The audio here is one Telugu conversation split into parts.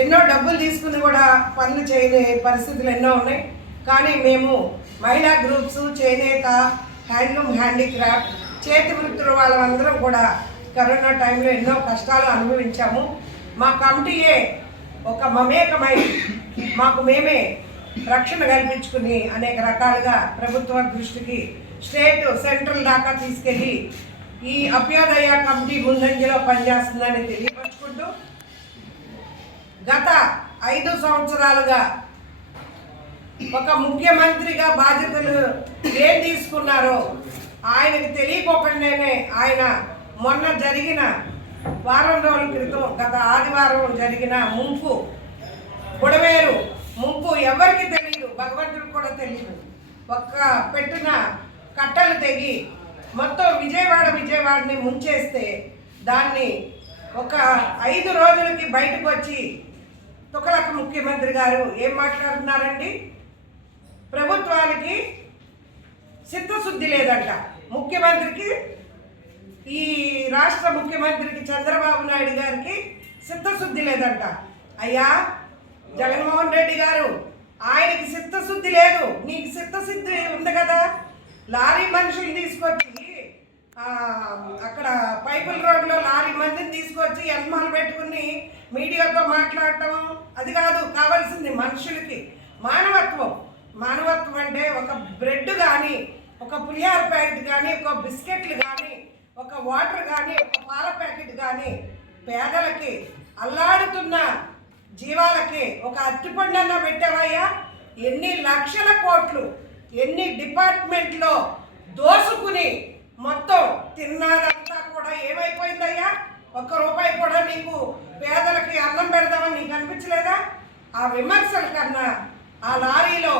ఎన్నో డబ్బులు తీసుకుని కూడా పనులు చేయని పరిస్థితులు ఎన్నో ఉన్నాయి. కానీ మేము మహిళా గ్రూప్స్, చేనేత, హ్యాండ్లూమ్, హ్యాండీక్రాఫ్ట్, చేతి వృత్తులు వాళ్ళందరం కూడా కరోనా టైంలో ఎన్నో కష్టాలు అనుభవించాము. మా కమిటీయే ఒక మమేకమై మాకు మేమే రక్షణ కల్పించుకుని అనేక రకాలుగా ప్రభుత్వ దృష్టికి, స్టేట్, సెంట్రల్ దాకా తీసుకెళ్ళి ఈ అభ్యుదయ కమిటీ ముందంజలో పనిచేస్తుందని తెలియపరుచుకుంటూ, గత 5 సంవత్సరాలుగా ఒక ముఖ్యమంత్రిగా బాధ్యతలు ఏం తీసుకున్నారో ఆయనకు తెలియకోకుండానే ఆయన మొన్న జరిగిన వారం రోజుల క్రితం, గత ఆదివారం జరిగిన ముంపు, బుడమేరు ముంపు ఎవరికి తెలియదు, భగవంతుడికి కూడా తెలియదు. ఒక్క పెట్టిన కట్టలు తెగి మొత్తం విజయవాడని ముంచేస్తే దాన్ని ఒక 5 రోజులకి బయటకు వచ్చి తుకలక ముఖ్యమంత్రి గారు ఏం మాట్లాడుతున్నారండి? ప్రభుత్వానికి చిత్తశుద్ధి లేదంట. ముఖ్యమంత్రికి, ఈ రాష్ట్ర ముఖ్యమంత్రికి చంద్రబాబు నాయుడు గారికి చిత్తశుద్ధి లేదంట. అయ్యా జగన్మోహన్ రెడ్డి గారు, ఆయనకి చిత్తశుద్ధి లేదు, నీకు చిత్తశుద్ధి ఉంది కదా. లారీ మనుషులు తీసుకొచ్చి అక్కడ పైపుల రోడ్లో లారీ మందిని తీసుకొచ్చి ఎన్మాలు పెట్టుకుని మీడియాతో మాట్లాడటం అది కాదు కావాల్సింది. మనుషులకి మానవత్వం అంటే ఒక బ్రెడ్ కానీ, ఒక పులిహార ప్యాకెట్ కానీ, ఒక బిస్కెట్లు కానీ, ఒక వాటర్ కానీ, ఒక పాల ప్యాకెట్ కానీ పేదలకి, అల్లాడుతున్న జీవాలకి ఒక అట్టిపండన్నా పెట్టావయ్యా? ఎన్ని లక్షల కోట్లు ఎన్ని డిపార్ట్మెంట్లో దోసుకుని మొత్తం తిన్నదంతా కూడా ఏమైపోయిందయ్యా? ₹1 కూడా నీకు పేదలకి అన్నం పెడదామని నీకు అనిపించలేదా? ఆ విమర్శల కన్నా ఆ లారీలో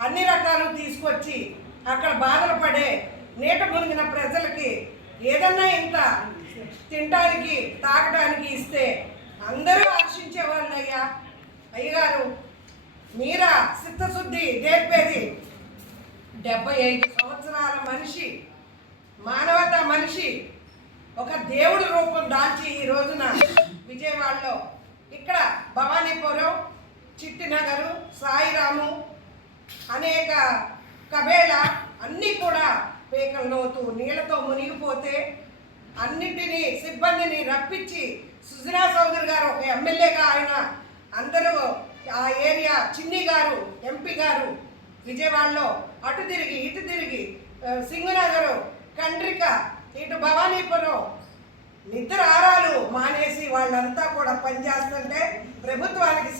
అన్ని రకాలు తీసుకొచ్చి అక్కడ బాధలు పడే నీట మునిగిన ప్రజలకి ఏదన్నా ఇంత తినడానికి, తాగడానికి ఇస్తే అందరూ ఆశించేవాళ్ళయ్యా. అయ్యగారు, మీరా చిత్తశుద్ధి నేర్పేది? 75 సంవత్సరాల మనిషి, మానవత మనిషి, ఒక దేవుడి రూపం దాల్చి ఈ రోజున విజయవాడలో, ఇక్కడ భవానీపురం, చిట్టినగరు, సాయిరాము, అనేక కబేళ అన్నీ కూడా పేకల లోతు నీళ్లతో మునిగిపోతే అన్నింటినీ సిబ్బందిని రప్పించి సుజనా చౌదరి గారు ఒక ఎమ్మెల్యేగా, ఆయన అందరూ ఆ ఏరియా, చిన్ని గారు ఎంపీ గారు విజయవాడలో అటు తిరిగి ఇటు తిరిగి, సింగనగరు, కండ్రిక, ఇటు భవానీపురం, నిద్ర ఆరాలు మానేసి వాళ్ళంతా కూడా పనిచేస్తుంటే ప్రభుత్వానికి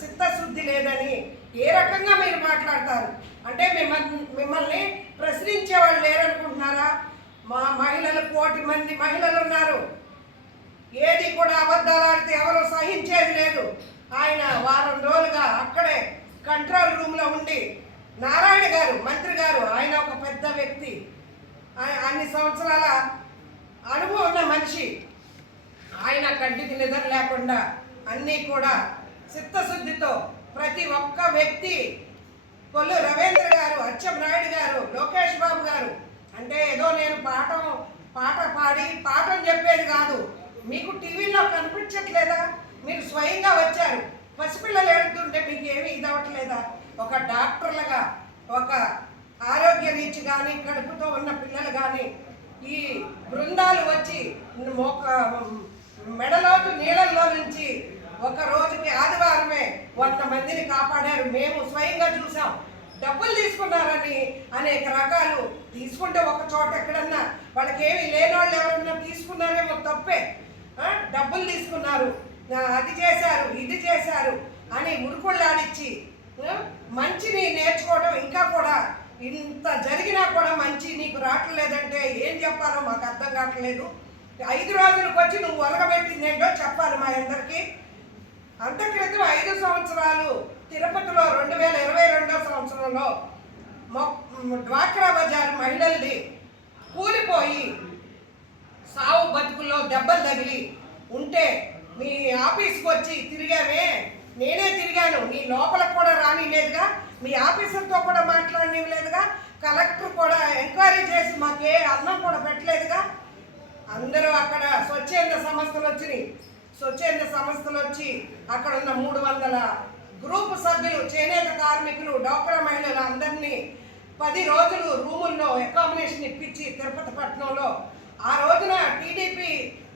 చిత్తశుద్ధి లేదని ఏ రకంగా మీరు మాట్లాడతారు? అంటే మిమ్మల్ని ప్రశ్నించే వాళ్ళు లేరనుకుంటున్నారా? మా మహిళలు 1 కోటి మంది మహిళలు ఉన్నారు. ఏది కూడా అబద్ధాలు ఆడితే ఎవరు సహించేది లేదు. ఆయన వారం రోజులుగా అక్కడే కంట్రోల్ రూమ్లో ఉండి, నారాయణ గారు మంత్రి గారు, ఆయన ఒక పెద్ద వ్యక్తి, అన్ని సంవత్సరాల అనుభవం ఉన్న మనిషి, ఆయన కంటికి నిద్ర లేకుండా అన్నీ కూడా చిత్తశుద్ధితో ప్రతి ఒక్క వ్యక్తి, కొల్లు రవీంద్ర గారు, అచ్చెం నాయుడు గారు, లోకేష్ బాబు గారు, అంటే ఏదో నేను పాట పాడి పాఠం చెప్పేది కాదు. మీకు టీవీలో కనిపించట్లేదా? మీరు స్వయంగా వచ్చారు. పసిపిల్లలు ఏడుతుంటే మీకు ఏమీ ఇదవట్లేదా? ఒక డాక్టర్లుగా, ఒక ఆరోగ్య రీచ్ కానీ, కడుపుతో ఉన్న పిల్లలు కానీ, ఈ బృందాలు వచ్చి మెడలోతు నీళ్ళల్లో నుంచి ఒక రోజుకి ఆదివారమే 100 మందిని కాపాడారు. మేము స్వయంగా చూసాం. డబ్బులు తీసుకున్నారని అనేక రకాలు తీసుకుంటే ఒక చోట ఎక్కడన్నా వాళ్ళకి ఏమి లేని వాళ్ళు ఎవరన్నా తీసుకున్నారేమో తప్పే. డబ్బులు తీసుకున్నారు, అది చేశారు, ఇది చేశారు అని ఉరుకుళ్ళాడిచ్చి మంచిని నేర్చుకోవడం, ఇంకా కూడా ఇంత జరిగినా కూడా మంచి నీకు రావట్లేదంటే ఏం చెప్పాలో మాకు అర్థం కావట్లేదు. 5 రోజులకు వచ్చి నువ్వు ఒరగబెట్టింది ఏంటో చెప్పాలి మా అందరికీ. అంత క్రితం 5 సంవత్సరాలు తిరుపతిలో 2022వ సంవత్సరంలో డ్వాక్రా బజార్ మహిళల్ని కూలిపోయి సావు బతుకుల్లో దెబ్బలు తగిలి ఉంటే మీ ఆఫీస్కి వచ్చి తిరిగామే, నేనే తిరిగాను. నీ లోపలకు కూడా రానిలేదుగా, మీ ఆఫీసర్తో కూడా మాట్లాడనివ్వలేదుగా, కలెక్టర్ కూడా ఎంక్వైరీ చేసి మాకే అన్నం కూడా పెట్టలేదుగా. అందరూ అక్కడ స్వచ్ఛంద సంస్థలు వచ్చినాయి, స్వచ్ఛంద సంస్థలు వచ్చి అక్కడ ఉన్న 300 గ్రూపు సభ్యులు, చేనేత కార్మికులు, డోక్రా మహిళలు అందరినీ 10 రోజులు రూముల్లో అకామిడేషన్ ఇప్పించి తిరుపతి పట్టణంలో ఆ రోజున టీడీపీ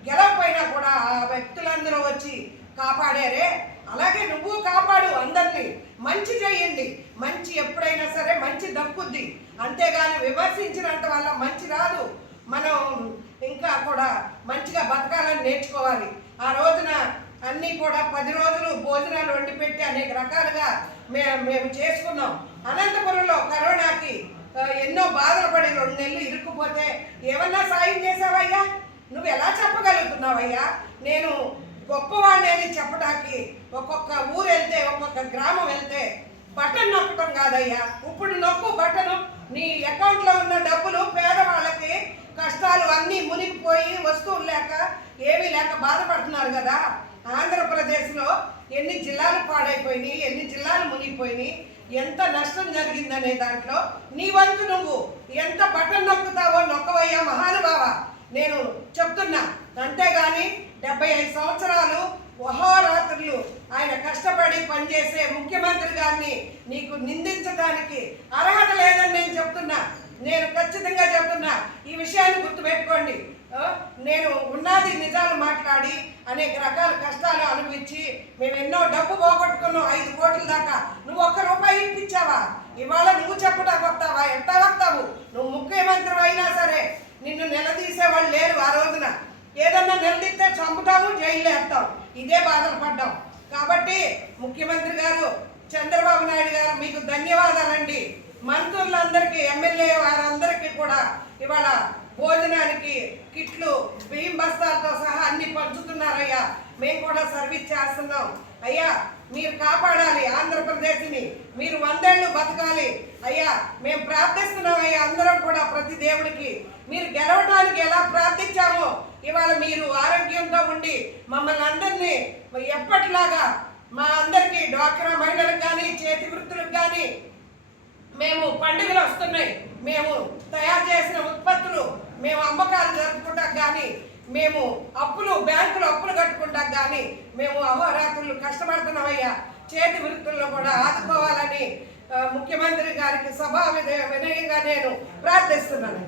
గెలవపోయినా కూడా ఆ వ్యక్తులందరూ వచ్చి కాపాడారే. అలాగే నువ్వు కాపాడు, అందరినీ మంచి చేయండి. మంచి ఎప్పుడైనా సరే మంచి దక్కుద్ది, అంతేగాని విమర్శించినంత వల్ల మంచి రాదు. మనం ఇంకా కూడా మంచిగా బతకాలని నేర్చుకోవాలి. ఆ రోజున అన్నీ కూడా 10 రోజులు భోజనాలు వండి పెట్టి అనేక రకాలుగా మేము చేసుకున్నాం. అనంతపురంలో కరోనాకి ఎన్నో బాధలు పడి 2 నెలలు ఇరుక్కుపోతే ఏమన్నా సాయం చేసావయ్యా? నువ్వు ఎలా చెప్పగలుగుతున్నావయ్యా? నేను గొప్పవాడిని అని చెప్పడానికి ఒక్కొక్క ఊరు వెళ్తే, ఒక్కొక్క గ్రామం వెళ్తే బటన్ నొక్కటం కాదయ్యా. ఇప్పుడు నొక్కు బటను, నీ అకౌంట్లో ఉన్న డబ్బులు పేదవాళ్ళకి కష్టాలు అన్నీ మునిగిపోయి వస్తువులు లేక ఏమీ లేక బాధపడుతున్నారు కదా. ఆంధ్రప్రదేశ్లో ఎన్ని జిల్లాలు పాడైపోయినాయి, ఎన్ని జిల్లాలు మునిగిపోయినాయి, ఎంత నష్టం జరిగిందనే దాంట్లో నీ వంతు నువ్వు ఎంత బటన్ నొక్కుతావో నొక్కవయ్యా మహానుభావ, నేను చెప్తున్నా. అంతేగాని 75 సంవత్సరాలు అహోరాత్రులు ఆయన కష్టపడి పనిచేసే ముఖ్యమంత్రి గారిని నీకు నిందించడానికి అర్హత లేదని నేను చెప్తున్నా. నేను ఖచ్చితంగా చెప్తున్నా, ఈ విషయాన్ని గుర్తుపెట్టుకోండి. నేను ఉన్నది నిజాలు మాట్లాడి అనేక రకాల కష్టాలు అనుభవించి మేము ఎన్నో డబ్బు పోగొట్టుకున్నాం, 5 కోట్ల దాకా. నువ్వు 1 రూపాయి ఇప్పించావా? ఇవాళ నువ్వు చెప్పడానికి వస్తావా? ఎట్టా వస్తావు? నువ్వు ముఖ్యమంత్రి అయినా సరే నిన్ను నిలదీసేవాళ్ళు లేరు. ఆ రోజున ఏదన్నా నిలదీస్తే చంపుతాము, జైల్లో వేస్తాం. ఇదే బాధలు పడ్డాం. కాబట్టి ముఖ్యమంత్రి గారు చంద్రబాబు నాయుడు గారు మీకు ధన్యవాదాలండి. మంత్రులందరికీ, ఎమ్మెల్యే వారందరికీ కూడా ఇవాళ భోజనానికి కిట్లు, బియ్యం బస్తాలతో సహా అన్ని పంచుతున్నారయ్యా. మేము కూడా సర్వీస్ చేస్తున్నాం అయ్యా. మీరు కాపాడాలి ఆంధ్రప్రదేశ్ని, మీరు 100 ఏళ్ళు బతకాలి అయ్యా. మేము ప్రార్థిస్తున్నాం అయ్యా, అందరం కూడా ప్రతి దేవుడికి. మీరు గెలవడానికి ఎలా ప్రార్థించామో ఇవాళ మీరు ఆరోగ్యంతో ఉండి మమ్మల్ని అందరినీ ఎప్పటిలాగా మా అందరికీ డ్వాక్రా మహిళలకు కానీ, చేతి వృత్తులకు కానీ, మేము పండుగలు వస్తున్నాయి, మేము తయారు చేసిన ఉత్పత్తులు మేము అమ్మకాలు జరుపుకుంటాం కానీ, మేము బ్యాంకులు అప్పులు కట్టుకుంటాం కానీ, మేము అహోరాత్రులు కష్టపడుతున్నామయ్యా. చేతి వృత్తుల్లో కూడా ఆదుకోవాలని ముఖ్యమంత్రి గారికి సభా వినయంగా నేను ప్రార్థిస్తున్నాను.